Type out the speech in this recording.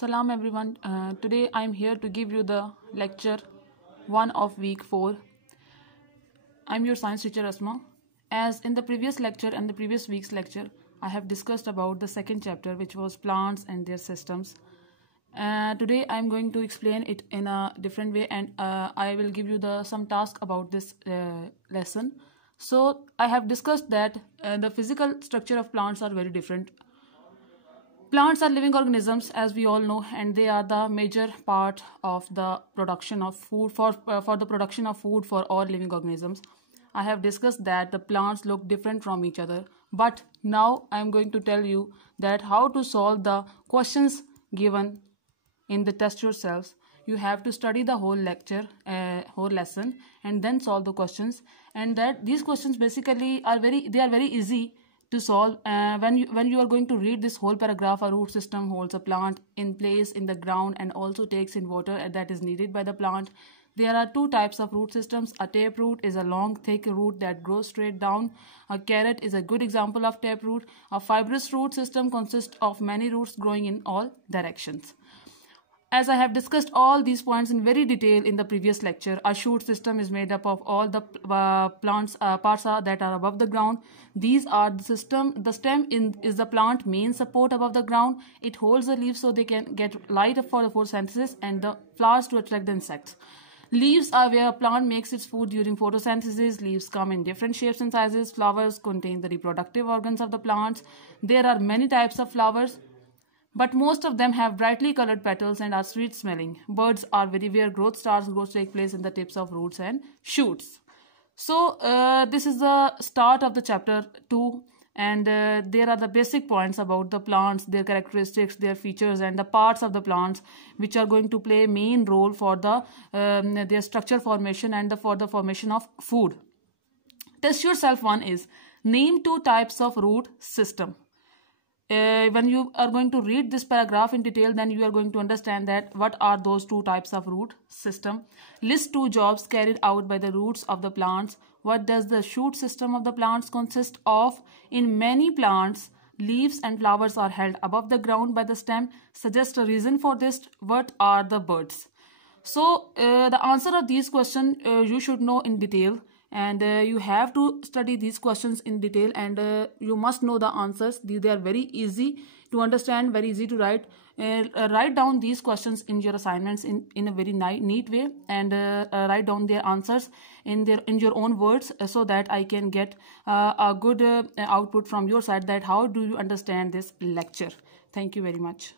Salam everyone. Today I am here to give you the lecture 1 of week 4. I am your science teacher Asma. As in the previous lecture and the previous week's lecture, I have discussed about the second chapter, which was plants and their systems. Today I am going to explain it in a different way, and I will give you some task about this lesson. So I have discussed that the physical structure of plants are very different. Plants are living organisms, as we all know, and they are the major part of the production of food for the production of food for all living organisms. I have discussed that the plants look different from each other, but now I am going to tell you that how to solve the questions given in the test yourselves. You have to study the whole lecture, whole lesson, and then solve the questions. And that these questions basically are very easy to solve. When you are going to read this whole paragraph, a root system holds a plant in place in the ground and also takes in water that is needed by the plant. There are two types of root systems. A taproot is a long thick root that grows straight down. A carrot is a good example of taproot. A fibrous root system consists of many roots growing in all directions. As I have discussed all these points in very detail in the previous lecture, a shoot system is made up of all the plants parts that are above the ground. These are the system. The stem is the plant main support above the ground. It holds the leaves so they can get light for the photosynthesis, and the flowers to attract the insects. Leaves are where a plant makes its food during photosynthesis. Leaves come in different shapes and sizes. Flowers contain the reproductive organs of the plants. There are many types of flowers, but most of them have brightly colored petals and are sweet smelling. Birds are where growth take place in the tips of roots and shoots. So this is the start of the chapter 2, and there are the basic points about the plants, their characteristics, their features, and the parts of the plants which are going to play a main role for their structure formation and for the formation of food. Test yourself 1 is name 2 types of root system. When you are going to read this paragraph in detail, then you are going to understand that what are those 2 types of root system. List 2 jobs carried out by the roots of the plants. What does the shoot system of the plants consist of? In many plants, leaves and flowers are held above the ground by the stem. Suggest a reason for this. What are the birds? So the answer of these questions you should know in detail, and you have to study these questions in detail, and you must know the answers. They are very easy to understand, very easy to write. Write down these questions in your assignments in a very neat way, and write down their answers in your own words, so that I can get a good output from your side, that how do you understand this lecture. Thank you very much.